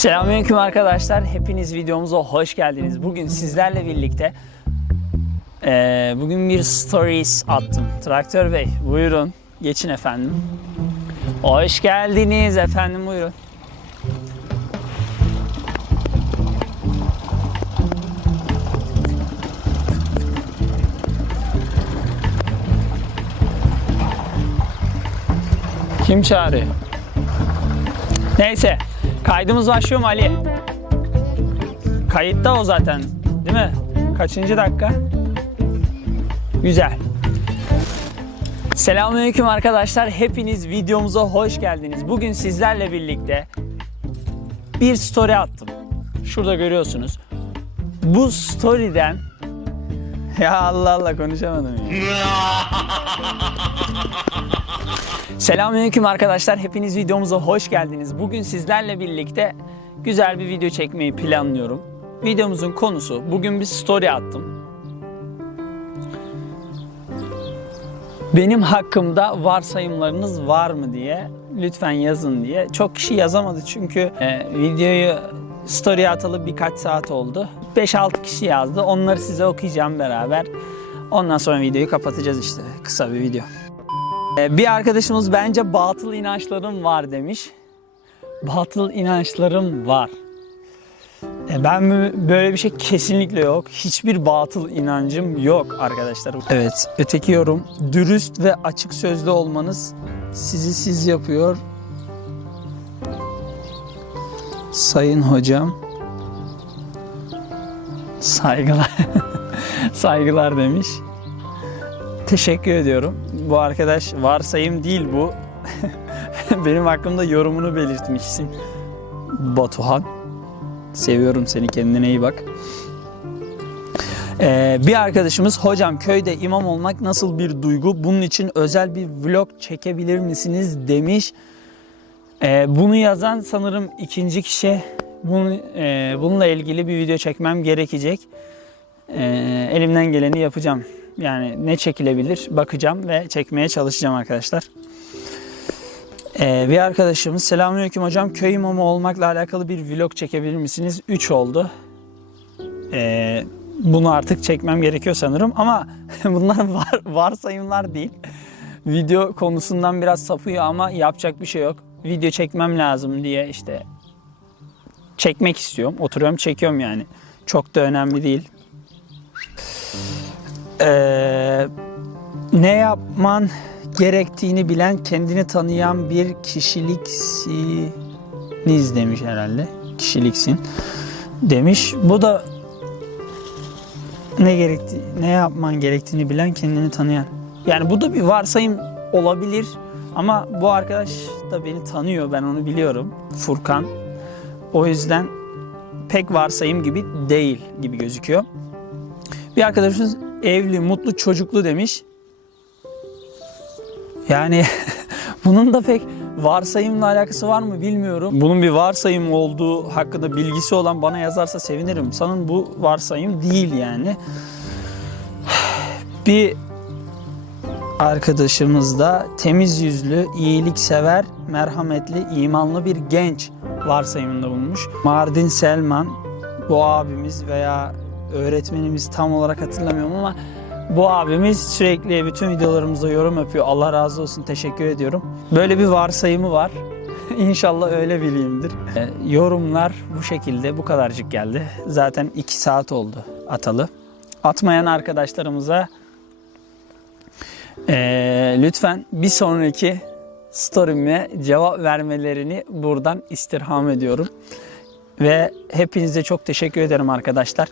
Selamünaleyküm arkadaşlar. Hepiniz videomuza hoş geldiniz. Bugün sizlerle birlikte eee, bugün bir stories attım. Traktör Bey buyurun. Geçin efendim. Hoş geldiniz efendim buyurun. Kim çağırıyor? Neyse. Kaydımız başlıyor mu Ali? Kayıtta o zaten. Değil mi? Kaçıncı dakika? Güzel. Selamünaleyküm arkadaşlar. Hepiniz videomuza hoş geldiniz. Bugün sizlerle birlikte bir story attım. Şurada görüyorsunuz. Bu story'den ya Allah Allah konuşamadım ya. Selamünaleyküm arkadaşlar. Hepiniz videomuza hoş geldiniz. Bugün sizlerle birlikte güzel bir video çekmeyi planlıyorum. Videomuzun konusu bugün bir story attım. Benim hakkımda varsayımlarınız var mı diye lütfen yazın diye. Çok kişi yazamadı çünkü e, videoyu story atalı birkaç saat oldu. 5-6 kişi yazdı. Onları size okuyacağım beraber. Ondan sonra videoyu kapatacağız işte. Kısa bir video. Ee, Bir arkadaşımız bence batıl inançlarım var demiş. Batıl inançlarım var. E, Ben bö- böyle bir şey kesinlikle yok. Hiçbir batıl inancım yok arkadaşlar. Evet, öteki yorum. Dürüst ve açık sözlü olmanız sizi siz yapıyor. Sayın hocam. Saygılar. Saygılar demiş. Teşekkür ediyorum. Bu arkadaş varsayım değil bu. Benim hakkımda yorumunu belirtmişsin. Batuhan. Seviyorum seni kendine iyi bak. Ee, bir arkadaşımız hocam köyde imam olmak nasıl bir duygu? Bunun için özel bir vlog çekebilir misiniz demiş. Ee, bunu yazan sanırım ikinci kişi. Bunu, e, bununla ilgili bir video çekmem gerekecek. Ee, elimden geleni yapacağım. Yani ne çekilebilir bakacağım ve çekmeye çalışacağım arkadaşlar. Ee, bir arkadaşımız selamünaleyküm hocam köy imamı olmakla alakalı bir vlog çekebilir misiniz? 3 oldu. Ee, bunu artık çekmem gerekiyor sanırım ama bunlar var, varsayımlar değil. Video konusundan biraz sapıyor ama yapacak bir şey yok. Video çekmem lazım diye işte çekmek istiyorum. Oturuyorum çekiyorum yani. Çok da önemli değil. Ee, ne yapman gerektiğini bilen, kendini tanıyan bir kişiliksiniz demiş herhalde. Kişiliksin demiş. Bu da ne gerekti ne yapman gerektiğini bilen, kendini tanıyan. Yani bu da bir varsayım olabilir ama bu arkadaş da beni tanıyor. Ben onu biliyorum. Furkan. O yüzden pek varsayım gibi değil gibi gözüküyor. Bir arkadaşımız evli, mutlu, çocuklu demiş. Yani bunun da pek varsayımla alakası var mı bilmiyorum. Bunun bir varsayım olduğu hakkında bilgisi olan bana yazarsa sevinirim. Sanın bu varsayım değil yani. Bir arkadaşımız da temiz yüzlü, iyiliksever, merhametli, imanlı bir genç varsayımında bulunmuş. Mardin Selman bu abimiz veya öğretmenimiz tam olarak hatırlamıyorum ama bu abimiz sürekli bütün videolarımızda yorum yapıyor. Allah razı olsun teşekkür ediyorum. Böyle bir varsayımı var. İnşallah öyle bileyimdir. E, yorumlar bu şekilde bu kadarcık geldi. Zaten 2 saat oldu atalı. Atmayan arkadaşlarımıza e, lütfen bir sonraki story'me cevap vermelerini buradan istirham ediyorum. Ve hepinize çok teşekkür ederim arkadaşlar.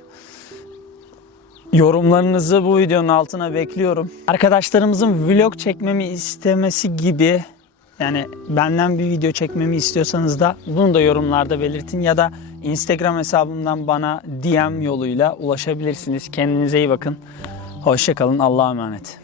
Yorumlarınızı bu videonun altına bekliyorum. Arkadaşlarımızın vlog çekmemi istemesi gibi yani benden bir video çekmemi istiyorsanız da bunu da yorumlarda belirtin ya da Instagram hesabımdan bana DM yoluyla ulaşabilirsiniz. Kendinize iyi bakın. Hoşçakalın. Allah'a emanet.